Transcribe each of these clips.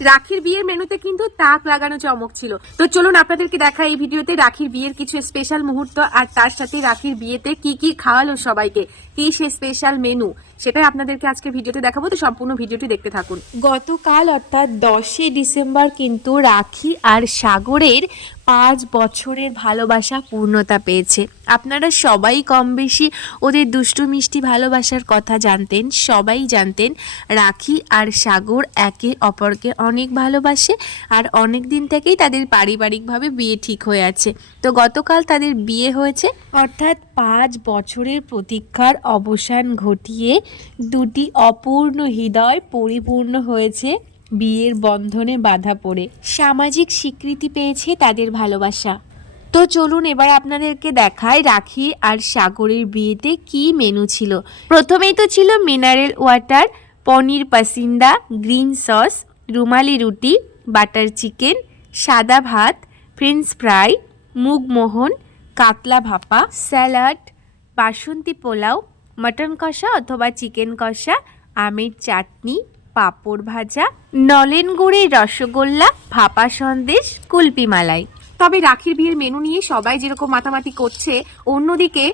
রাখির বিয়ের মেনুতে কিন্তু তাক লাগানো চমক ছিল। তো চলুন আপনাদেরকে দেখা এই ভিডিওতে রাখির বিয়ের কিছু স্পেশাল মুহূর্ত আর তার সাথে রাখির বিয়েতে কি কি খাওয়ালো সবাইকে, কি সে স্পেশাল মেনু সেটাই আপনাদেরকে আজকে ভিডিওতে দেখাবো। তো সম্পূর্ণ ভিডিওটি দেখতে থাকুন। গতকাল অর্থাৎ দশই ডিসেম্বর কিন্তু রাখি আর সাগরের পাঁচ বছরের ভালোবাসা পূর্ণতা পেয়েছে। আপনারা সবাই কম বেশি ওদের দুষ্টু মিষ্টি ভালোবাসার কথা জানতেন, সবাই জানতেন রাখি আর সাগর একে অপরকে অনেক ভালোবাসে আর অনেক দিন থেকেই তাদের পারিবারিকভাবে বিয়ে ঠিক হয়ে আছে। তো গতকাল তাদের বিয়ে হয়েছে। অর্থাৎ পাঁচ বছরের প্রতীক্ষার অবসান ঘটিয়ে দুটি অপূর্ণ হৃদয় পরিপূর্ণ হয়েছে। বিয়ের বন্ধনে বাধা পড়ে। সামাজিক স্বীকৃতি পেয়েছে তাদের ভালোবাসা। তো চলুন এবার আপনাদেরকে দেখায় রাখি আর সাগরের বিয়েতে কি মেনু ছিল। প্রথমেই তো ছিল mineral water paneer pasanda green sauce rumali roti butter chicken সাদা ভাত ফ্রেঞ্চ ফ্রাই মুগমোহন কাতলা ভাপা স্যালাড বাসন্তী পোলাও মটন কষা অথবা চিকেন কষা, আমের চাটনি পাঁপড় ভাজা নলেন গুড়ের রসগোল্লা ভাপা সন্দেশ কুলপি মালাই। তবে রাখির বিয়ের মেনু নিয়ে সবাই যেরকম মাতামাতি করছে অন্যদিকে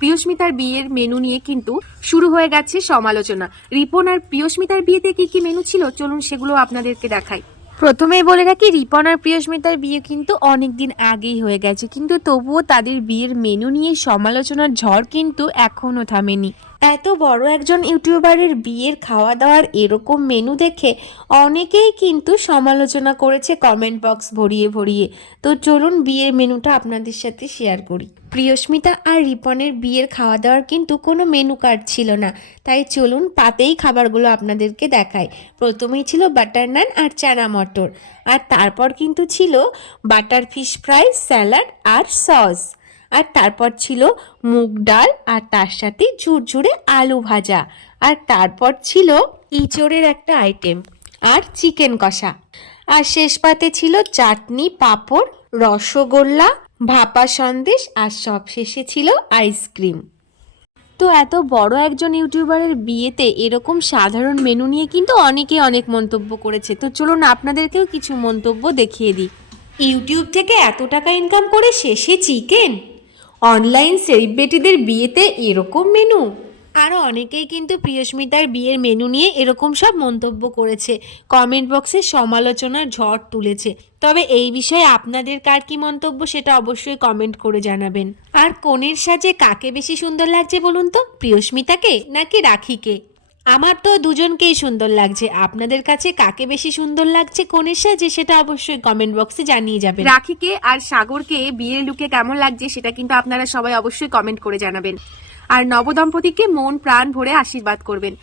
প্রিয়স্মিতার বিয়ের মেনু নিয়ে কিন্তু শুরু হয়ে গেছে সমালোচনা। রিপন আর প্রিয়স্মিতার বিয়েতে কি কি মেনু ছিল? চলুন সেগুলো আপনাদেরকে দেখাই। প্রথমেই বলে রাখি রিপন আর প্রিয়স্মিতার বিয়ে কিন্তু অনেক দিন আগেই হয়ে গেছে। কিন্তু তবুও তাদের বিয়ের মেনু নিয়ে সমালোচনার ঝড় কিন্তু এখনও থামেনি। এত বড় একজন ইউটিউবারের বিয়ের খাওয়া দাওয়ার এরকম মেনু দেখে অনেকেই কিন্তু সমালোচনা করেছে কমেন্ট বক্স ভরিয়ে ভরিয়ে। তো চলুন বিয়ের মেনুটা আপনাদের সাথে শেয়ার করি। প্রিয়স্মিতা আর রিপনের বিয়ের খাওয়া দাওয়ার কিন্তু কোনো মেনু কার্ড ছিল না। তাই চলুন পাতেই খাবারগুলো আপনাদেরকে দেখাই। প্রথমেই ছিল বাটার নান আর চানা মটর। আর তারপর কিন্তু ছিল বাটার ফিশ ফ্রাই স্যালাড আর সস আর তারপর ছিল মুগ ডাল আর তার সাথে ঝুরঝুরে আলু ভাজা। আর তারপর ছিল ইঁচড়ের একটা আইটেম আর চিকেন কষা। আর শেষ পাতে ছিল চাটনি, পাঁপড়, রসগোল্লা, ভাপা সন্দেশ আর সবশেষে ছিল আইসক্রিম তো এত বড় একজন ইউটিউবারের বিয়েতে এরকম সাধারণ মেনু নিয়ে কিন্তু অনেকে অনেক মন্তব্য করেছে। তো চলুন আপনাদেরকেও কিছু মন্তব্য দেখিয়ে দিই। ইউটিউব থেকে এত টাকা ইনকাম করে শেষে চিকেন অনলাইন সেলিব্রিটিদের বিয়েতে এরকম মেনু আরও অনেকেই কিন্তু প্রিয়স্মিতার বিয়ের মেনু নিয়ে এরকম সব মন্তব্য করেছে। কমেন্ট বক্সে সমালোচনার ঝড় তুলেছে। তবে এই বিষয়ে আপনাদের কার কি মন্তব্য সেটা অবশ্যই কমেন্ট করে জানাবেন। আর কনের সাজে কাকে বেশি সুন্দর লাগছে বলুন তো? প্রিয়স্মিতাকে নাকি রাখিকে? আমার তো দুজনকেই সুন্দর লাগছে। আপনাদের কাছে কাকে বেশি সুন্দর লাগছে কনের যে সেটা অবশ্যই কমেন্ট বক্সে জানিয়ে যাবেন। রাখিকে আর সাগরকে বিয়ের লুকে কেমন লাগছে সেটা কিন্তু আপনারা সবাই অবশ্যই কমেন্ট করে জানাবেন। আর নবদম্পতিকে মন প্রাণ ভরে আশীর্বাদ করবেন।